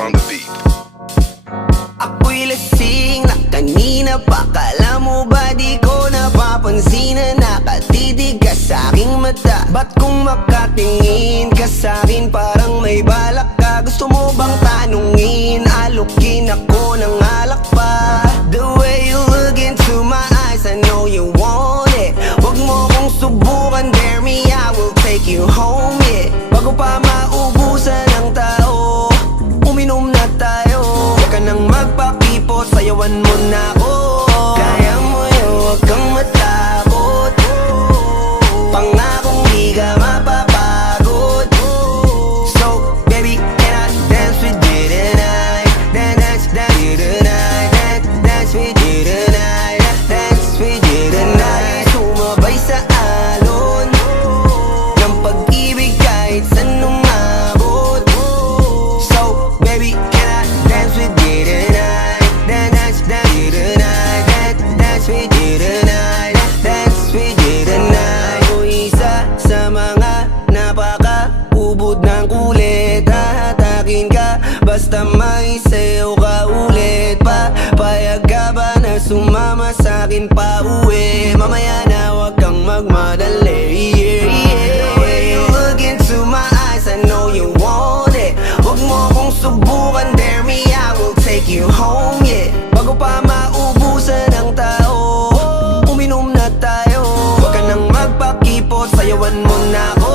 on the beat. Ako'y lasing na kanina pa. Kala mo ba di ko napapansin na nakatitig ka sa'king mata? Ba't kung makatingin ka sa'kin parang may balak ka? Gusto mo bang tanungin? Alukin ako ng alak pa. The way you look into my eyes, I know you want it. Wag mo kong subukan, dare me, I will take you home, yeah. Bago pa maubusan ng tao, uminom na tayo. Huwag ka nang magpakipot, sayawan mo na ako. Kaya mo yun, huwag kang matakot. Pangakong di ka mapapagod. So, baby, can I dance with you tonight? Dance with you tonight. Dance with you tonight. Dance with you tonight. Sumabay sa alon ng pag-ibig kahit saan umabot. So, baby, can I dance with you tonight? Dance with you tonight. Dance with you tonight. Dance with you tonight. O isa sa mga napaka-ubod ng kulit. Hahatakin ka basta may sayo ka ulit pa. Payag ka ba na sumama sa'kin pa uwi? Mamaya na wag kang magmadali, yeah, yeah. The way you look into my eyes, I know you want it. Wag mo kong subukan, dare me, I will take you home, yeah. Bago pa maubusan ng tao, uminom na tayo. Wag ka nang magpakipot, sayawan mo na ako.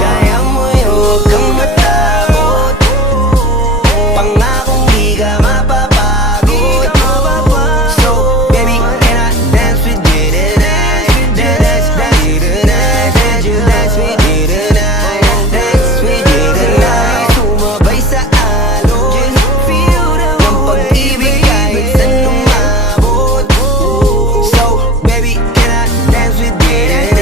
Kaya mo yun, wag kang matakot. Pangakong di ka mapapagod. So, baby, can I dance with you tonight? Dance with you tonight. Dance with you tonight. Dance with you tonight. Sumabay sa alon ng pag-ibig kahit saan umabot. So, baby, can I dance with you tonight?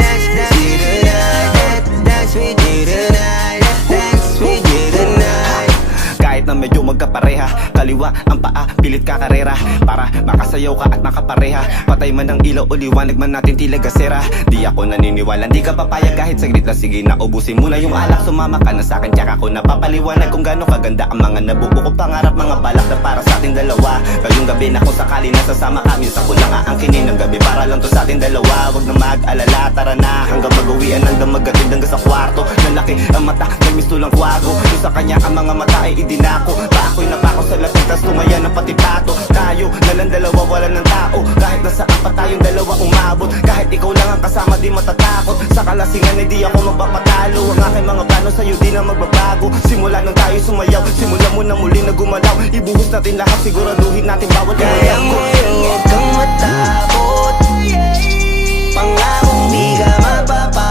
Dance with you tonight. Dance with you tonight. Dance with you tonight. Kahit na medyo magkapareha, kaliwa ang paa, pilit ka karera para makasayaw ka at makapareha. Patay man ang ilaw o liwanag man natin tila gasera. Di ako naniniwala, di ka papayag kahit saglit na. Sige na, ubusin mo na yung alak, sumama ka na sa'kin. Tsaka ko napapaliwanag kung gaano kaganda ang mga nabuo ko pangarap, mga balak na para sa ating dalawa. Ngayong gabi na kung sakali nasasama kami, sa ko lang aangkinin ng gabi para lang to sa ating dalawa. Wag na mag-alala, tara na hanggang mag-uwian ng damagatid hanggang sa kwarto. Nalaki ang mata, may misto lang kwago. Yung sa kanya ang mga mata ay idinako. Ako'y napako sa lapit, tas tumaya ng pati pato. Tayo nalang dalawa, wala ng tao. Kahit nasaan pa tayong dalawa umabot. Kahit ikaw lang ang kasama, di matatakot. Sa kalasingan ay di ako magpapatalo. Ang aking mga plano sa'yo di na magbabago. Simula nang tayo sumayaw, simula mo na muli na gumalaw. Ibuhos natin lahat, siguraduhin natin bawat Kaya mo yun, huwag kang matakot. Pangakong di ka mapapagod.